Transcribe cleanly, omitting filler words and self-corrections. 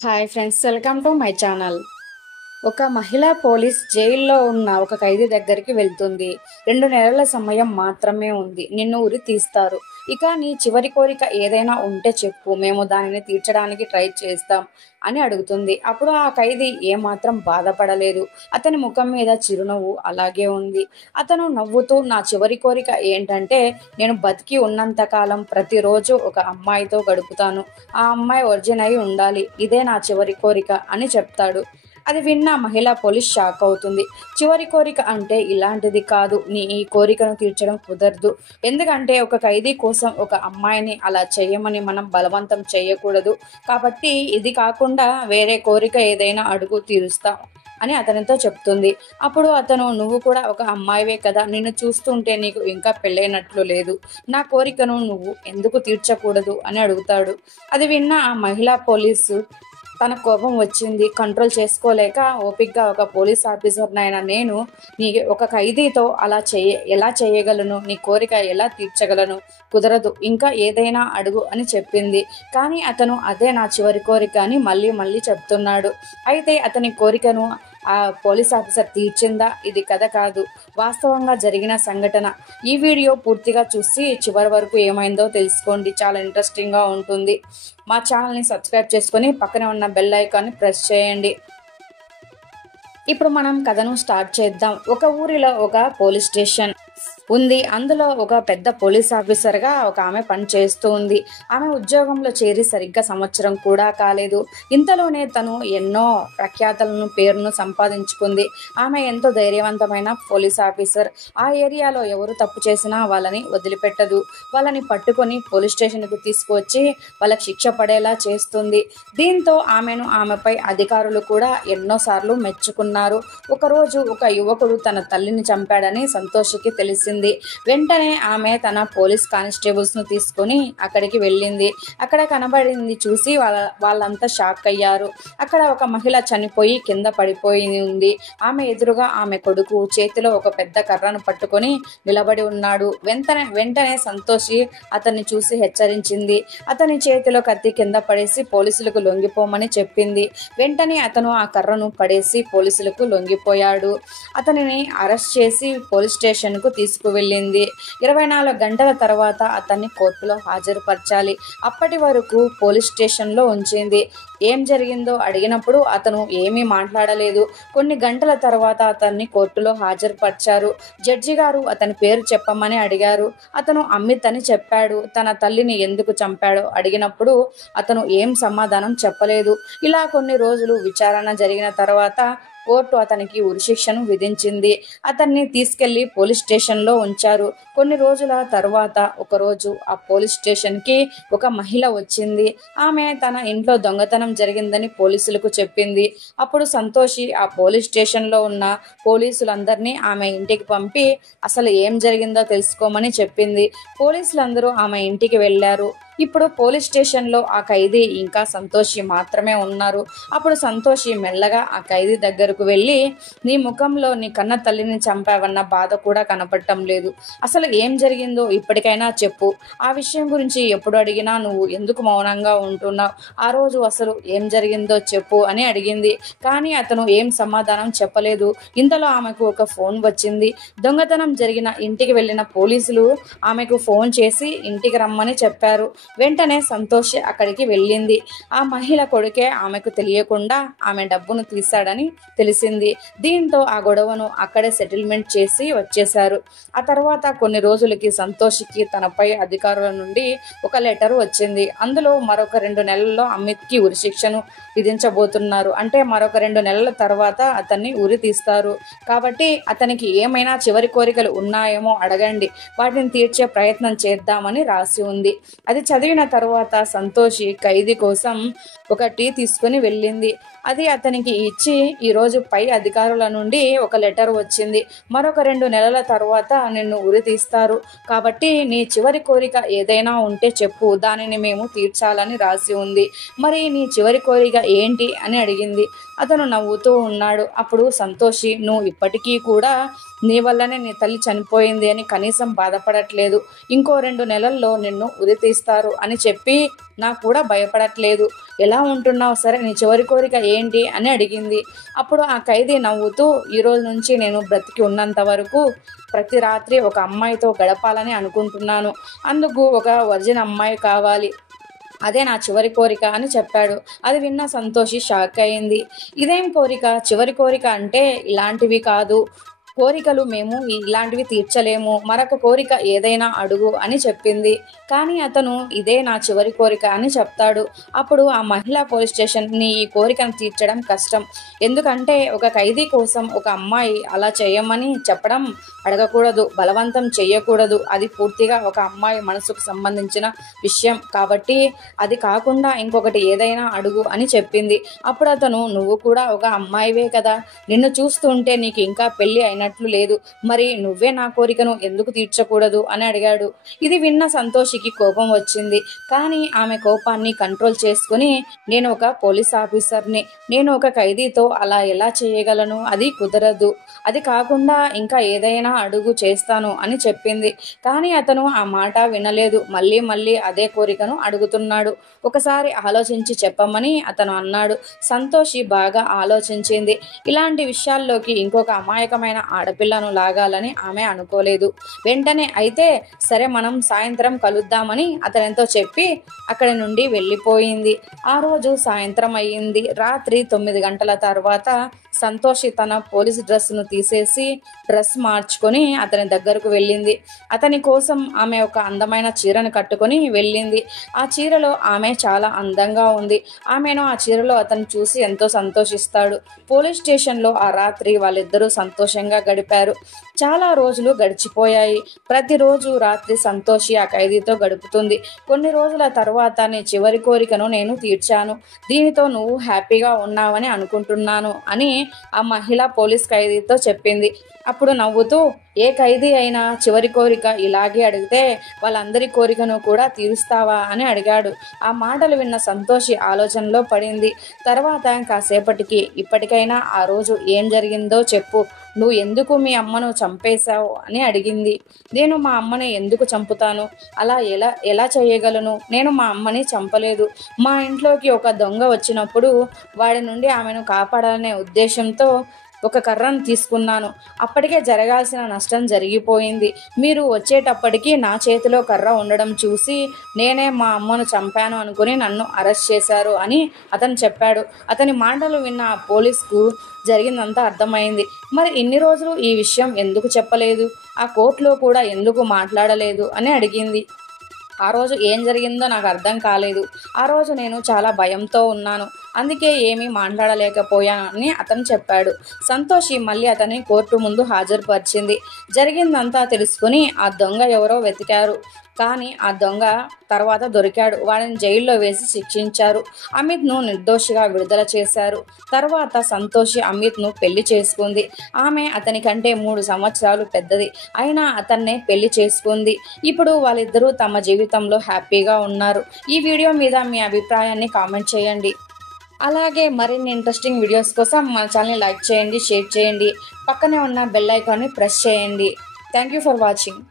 Hi friends, welcome to my channel. ఒక మహిళా police జైల్లో ఉన్న ఒక ఖైదీ దగ్గరికి వెళ్తుంది. 2 నెలల సమయం మాత్రమే ఉంది. నిన్ను ఉరి తీస్తారు. ఇక నీ చివరి కోరిక ఏదైనా ఉంటే చెప్పు, మేము దానిని తీర్చడానికి ట్రై చేస్తాం అని అడుగుతుంది. అప్పుడు ఆ ఖైదీ ఏమాత్రం బాధపడలేదు. అతని ముఖం మీద చిరునవ్వు అలాగే ఉంది. అతను నవ్వుతూ, నా చివరి కోరిక ఏంటంటే నేను బతికి ఉన్నంతకాలం ప్రతిరోజు ఒక అమ్మాయితో గడుపుతాను. ఆ అమ్మాయి ఒరిజిన్ అయి ఉండాలి. ఇదే నా చివరి కోరిక అని చెప్తాడు. అది విన్న మహిళా పోలీస్ షాక్ అవుతుంది. చివరి కోరిక అంటే ఇలాంటిది కాదు. నీ ఈ కోరికను తీర్చడం కుదరదు. ఎందుకంటే ఒక ఖైదీ కోసం ఒక అమ్మాయిని అలా చేయమని మనం బలవంతం చేయకూడదు. కాబట్టి ఇది కాకుండా వేరే కోరిక ఏదైనా అడుగు, తీరుస్తాం అని అతనితో చెప్తుంది. అప్పుడు అతను, నువ్వు కూడా ఒక అమ్మాయివే కదా, నిన్ను చూస్తుంటే నీకు ఇంకా పెళ్ళైనట్లు లేదు. నా కోరికను నువ్వు ఎందుకు తీర్చకూడదు అని అడుగుతాడు. అది విన్న ఆ మహిళా పోలీసు తన కోపం వచ్చింది. కంట్రోల్ చేసుకోలేక ఓపిక్గా, ఒక పోలీస్ ఆఫీసర్నైనా నేను నీ ఒక ఖైదీతో ఎలా చేయగలను? నీ కోరిక ఎలా తీర్చగలను? కుదరదు, ఇంకా ఏదైనా అడుగు అని చెప్పింది. కానీ అతను అదే నా చివరి కోరిక అని మళ్ళీ మళ్ళీ చెప్తున్నాడు. అయితే అతని కోరికను ఆ పోలీస్ ఆఫీసర్ తీర్చిందా? ఇది కథ కాదు, వాస్తవంగా జరిగిన సంఘటన. ఈ వీడియో పూర్తిగా చూసి చివరి వరకు ఏమైందో తెలుసుకోండి. చాలా ఇంట్రెస్టింగ్గా ఉంటుంది. మా ఛానల్ని సబ్స్క్రైబ్ చేసుకొని పక్కనే ఉన్న బెల్ ఐకాన్ని ప్రెస్ చేయండి. ఇప్పుడు మనం కథను స్టార్ట్ చేద్దాం. ఒక ఊరిలో ఒక పోలీస్ స్టేషన్ ఉంది. అందులో ఒక పెద్ద పోలీస్ ఆఫీసర్గా ఒక ఆమె పనిచేస్తూ ఉంది. ఆమె ఉద్యోగంలో చేరి సరిగ్గా సంవత్సరం కూడా కాలేదు. ఇంతలోనే తను ఎన్నో ప్రఖ్యాతలను, పేరును సంపాదించుకుంది. ఆమె ఎంతో ధైర్యవంతమైన పోలీస్ ఆఫీసర్. ఆ ఏరియాలో ఎవరు తప్పు చేసినా వాళ్ళని వదిలిపెట్టదు. వాళ్ళని పట్టుకొని పోలీస్ స్టేషన్కు తీసుకువచ్చి వాళ్ళకి శిక్ష పడేలా చేస్తుంది. దీంతో ఆమెపై అధికారులు కూడా ఎన్నోసార్లు మెచ్చుకున్నారు. ఒకరోజు ఒక యువకుడు తన తల్లిని చంపాడని సంతోష్కి తెలిసింది. వెంటనే ఆమె తన పోలీస్ కానిస్టేబుల్స్ ను తీసుకుని అక్కడికి వెళ్ళింది. అక్కడ కనబడింది చూసి వాళ్ళంతా షాక్ అయ్యారు. అక్కడ ఒక మహిళ చనిపోయి కింద పడిపోయి ఉంది. ఆమె ఎదురుగా ఆమె కొడుకు చేతిలో ఒక పెద్ద కర్రను పట్టుకొని నిలబడి ఉన్నాడు. వెంటనే సంతోషి అతన్ని చూసి హెచ్చరించింది. అతని చేతిలో కత్తి కింద పడేసి పోలీసులకు లొంగిపోమని చెప్పింది. వెంటనే అతను ఆ కర్రను పడేసి పోలీసులకు లొంగిపోయాడు. అతనిని అరెస్ట్ చేసి పోలీస్ స్టేషన్ కు తీసుకువెళ్ళింది. 24 గంటల తర్వాత అతన్ని కోర్టులో హాజరుపరచాలి. అప్పటి వరకు పోలీస్ స్టేషన్లో ఉంచింది. ఏం జరిగిందో అడిగినప్పుడు అతను ఏమీ మాట్లాడలేదు. కొన్ని గంటల తర్వాత అతన్ని కోర్టులో హాజరుపరిచారు. జడ్జి గారు అతని పేరు చెప్పమని అడిగారు. అతను అమిత్ అని చెప్పాడు. తన తల్లిని ఎందుకు చంపాడో అడిగినప్పుడు అతను ఏం సమాధానం చెప్పలేదు. ఇలా కొన్ని రోజులు విచారణ జరిగిన తర్వాత కోర్టు అతనికి ఉరిశిక్షను విధించింది. అతన్ని తీసుకెళ్లి పోలీస్ స్టేషన్లో ఉంచారు. కొన్ని రోజుల తర్వాత ఒకరోజు ఆ పోలీస్ స్టేషన్కి ఒక మహిళ వచ్చింది. ఆమె తన ఇంట్లో దొంగతనం జరిగిందని పోలీసులకు చెప్పింది. అప్పుడు సంతోషి ఆ పోలీస్ స్టేషన్లో ఉన్న పోలీసులందరినీ ఆమె ఇంటికి పంపి అసలు ఏం జరిగిందో తెలుసుకోమని చెప్పింది. పోలీసులందరూ ఆమె ఇంటికి వెళ్లారు. ఇప్పుడు పోలీస్ స్టేషన్లో ఆ ఖైదీ ఇంకా సంతోషి మాత్రమే ఉన్నారు. అప్పుడు సంతోషి మెల్లగా ఆ ఖైదీ దగ్గరకు వెళ్ళి, నీ ముఖంలో నీ కన్న తల్లిని చంపావన్న బాధ కూడా కనపడటం లేదు. అసలు ఏం జరిగిందో ఇప్పటికైనా చెప్పు. ఆ విషయం గురించి ఎప్పుడు అడిగినా నువ్వు ఎందుకు మౌనంగా ఉంటున్నావు? ఆ రోజు అసలు ఏం జరిగిందో చెప్పు అని అడిగింది. కానీ అతను ఏం సమాధానం చెప్పలేదు. ఇంతలో ఆమెకు ఒక ఫోన్ వచ్చింది. దొంగతనం జరిగిన ఇంటికి వెళ్ళిన పోలీసులు ఆమెకు ఫోన్ చేసి ఇంటికి రమ్మని చెప్పారు. వెంటనే సంతోష్ అక్కడికి వెళ్ళింది. ఆ మహిళ కొడుకే ఆమెకు తెలియకుండా ఆమె డబ్బును తీశాడని తెలిసింది. దీంతో ఆ గొడవను అక్కడే సెటిల్మెంట్ చేసి వచ్చేశారు. ఆ తర్వాత కొన్ని రోజులకి సంతోష్కి తనపై అధికారుల నుండి ఒక లెటర్ వచ్చింది. అందులో మరొక 2 నెలల్లో అమిత్కి ఉరిశిక్షను విధించబోతున్నారు. అంటే మరొక 2 నెలల తర్వాత అతన్ని ఉరి తీస్తారు. కాబట్టి అతనికి ఏమైనా చివరి కోరికలు ఉన్నాయేమో అడగండి, వాటిని తీర్చే ప్రయత్నం చేద్దామని రాసి ఉంది. అది చదివిన తర్వాత సంతోషి ఖైదీ కోసం ఒక టీ తీసుకుని వెళ్ళింది. అది అతనికి ఇచ్చి, ఈరోజు పై అధికారుల నుండి ఒక లెటర్ వచ్చింది. మరొక 2 నెలల తర్వాత నిన్ను ఉరి తీస్తారు. కాబట్టి నీ చివరి కోరిక ఏదైనా ఉంటే చెప్పు, దానిని మేము తీర్చాలని రాసి ఉంది. మరి నీ చివరి కోరిక ఏంటి అని అడిగింది. అతను నవ్వుతూ ఉన్నాడు. అప్పుడు సంతోషి, నువ్వు ఇప్పటికీ కూడా నీ వల్లనే నీ తల్లి చనిపోయింది అని కనీసం బాధపడట్లేదు. ఇంకో 2 నెలల్లో నిన్ను ఉరి తీస్తారు అని చెప్పి నాకు కూడా భయపడట్లేదు. ఎలా ఎలా ఉంటున్నావు, సరే నీ చివరి కోరిక ఏంటి అని అడిగింది. అప్పుడు ఆ ఖైదీ నవ్వుతూ, ఈ రోజు నుంచి నేను బ్రతికి ఉన్నంత వరకు ప్రతి రాత్రి ఒక అమ్మాయితో గడపాలని అనుకుంటున్నాను. అందుకు ఒక వర్జిన్ అమ్మాయి కావాలి, అదే నా చివరి కోరిక అని చెప్పాడు. అది విన్న సంతోషి షాక్ అయింది. ఇదేం కోరిక? చివరి కోరిక అంటే ఇలాంటివి కాదు, కోరికలు మేము ఇలాంటివి తీర్చలేము, మరొక కోరిక ఏదైనా అడుగు అని చెప్పింది. కానీ అతను ఇదే నా చివరి కోరిక అని చెప్తాడు. అప్పుడు ఆ మహిళా పోలీస్ స్టేషన్ని ఈ కోరికను తీర్చడం కష్టం, ఎందుకంటే ఒక ఖైదీ కోసం ఒక అమ్మాయి అలా చేయమని చెప్పడం, అడగకూడదు, బలవంతం చెయ్యకూడదు, అది పూర్తిగా ఒక అమ్మాయి మనసుకు సంబంధించిన విషయం కాబట్టి అది కాకుండా ఇంకొకటి ఏదైనా అడుగు అని చెప్పింది. అప్పుడు అతను, నువ్వు కూడా ఒక అమ్మాయివే కదా, నిన్ను చూస్తుంటే నీకు ఇంకా పెళ్లి అయినట్లు లేదు, మరి నువ్వే నా కోరికను ఎందుకు తీర్చకూడదు అని అడిగాడు. ఇది విన్న సంతోషికి కోపం వచ్చింది. కానీ ఆమె కోపాన్ని కంట్రోల్ చేసుకుని, నేను ఒక పోలీస్ ఆఫీసర్ని, నేను ఒక ఖైదీతో అలా ఎలా చేయగలను, అది కుదరదు, అది కాకుండా ఇంకా ఏదైనా అడుగు చేస్తాను అని చెప్పింది. కానీ అతను ఆ మాట వినలేదు, మళ్ళీ మళ్ళీ అదే కోరికను అడుగుతున్నాడు. ఒకసారి ఆలోచించి చెప్పమని అతను అన్నాడు. సంతోషి బాగా ఆలోచించింది. ఇలాంటి విషయాల్లోకి ఇంకొక అమాయకమైన ఆడపిల్లను లాగాలని ఆమె అనుకోలేదు. వెంటనే, అయితే సరే మనం సాయంత్రం కలుద్దామని అతనితో చెప్పి అక్కడి నుండి వెళ్ళిపోయింది. ఆ రోజు సాయంత్రం అయ్యింది. రాత్రి 9 గంటల తర్వాత సంతోషి తన పోలీస్ డ్రెస్ను తీసేసి డ్రెస్ మార్చుకొని అతని దగ్గరకు వెళ్ళింది. అతని కోసం ఆమె ఒక అందమైన చీరను కట్టుకొని వెళ్ళింది. ఆ చీరలో ఆమె చాలా అందంగా ఉంది. ఆమెను ఆ చీరలో అతను చూసి ఎంతో సంతోషిస్తాడు. పోలీస్ స్టేషన్లో ఆ రాత్రి వాళ్ళిద్దరూ సంతోషంగా గడిపారు. చాలా రోజులు గడిచిపోయాయి. ప్రతిరోజు రాత్రి సంతోషి ఆ ఖైదీతో గడుపుతుంది. కొన్ని రోజుల తర్వాత, నీ చివరి కోరికను నేను తీర్చాను, దీనితో నువ్వు హ్యాపీగా ఉన్నావని అనుకుంటున్నాను అని ఆ మహిళా పోలీస్ ఖైదీతో చెప్పింది. అప్పుడు నవ్వుతూ, ఏ ఖైదీ అయినా చివరి కోరిక ఇలాగే అడిగితే వాళ్ళందరి కోరికను కూడా తీరుస్తావా అని అడిగాడు. ఆ మాటలు విన్న సంతోషి ఆలోచనలో పడింది. తర్వాత కాసేపటికి, ఇప్పటికైనా ఆ రోజు ఏం జరిగిందో చెప్పు, నువ్వు ఎందుకు మీ అమ్మను చంపేశావు అని అడిగింది. నేను మా అమ్మని ఎందుకు చంపుతాను, అలా ఎలా చేయగలను, నేను మా అమ్మని చంపలేదు. మా ఇంట్లోకి ఒక దొంగ వచ్చినప్పుడు వాడి నుండి ఆమెను కాపాడాలనే ఉద్దేశంతో ఒక కర్రను తీసుకున్నాను. అప్పటికే జరగాల్సిన నష్టం జరిగిపోయింది. మీరు వచ్చేటప్పటికి నా చేతిలో కర్ర ఉండడం చూసి నేనే మా అమ్మను చంపాను అనుకుని నన్ను అరెస్ట్ చేశారు అని అతను చెప్పాడు. అతని మాటలు విన్న ఆ పోలీసుకు జరిగిందంతా అర్థమైంది. మరి ఇన్ని రోజులు ఈ విషయం ఎందుకు చెప్పలేదు, ఆ కోర్టులో కూడా ఎందుకు మాట్లాడలేదు అని అడిగింది. ఆ రోజు ఏం జరిగిందో నాకు అర్థం కాలేదు. ఆ రోజు నేను చాలా భయంతో ఉన్నాను, అందుకే ఏమీ మాట్లాడలేకపోయానని అతను చెప్పాడు. సంతోషి మళ్ళీ అతని కోర్టు ముందు హాజరుపరిచింది. జరిగిందంతా తెలుసుకుని ఆ దొంగ ఎవరో వెతికారు. కానీ ఆ దొంగ తర్వాత దొరికాడు. వాడిని జైల్లో వేసి శిక్షించారు. అమిత్ను నిర్దోషిగా విడుదల చేశారు. తర్వాత సంతోషి అమిత్ను పెళ్లి చేసుకుంది. ఆమె అతని కంటే 3 సంవత్సరాలు పెద్దది, అయినా అతన్నే పెళ్లి చేసుకుంది. ఇప్పుడు వాళ్ళిద్దరూ తమ జీవితంలో హ్యాపీగా ఉన్నారు. ఈ వీడియో మీద మీ అభిప్రాయాన్ని కామెంట్ చేయండి. అలాగే మరిన్ని ఇంట్రెస్టింగ్ వీడియోస్ కోసం మన ఛానల్ని లైక్ చేయండి, షేర్ చేయండి, పక్కనే ఉన్న బెల్ ఐకాన్ని ప్రెస్ చేయండి. Thank you for watching.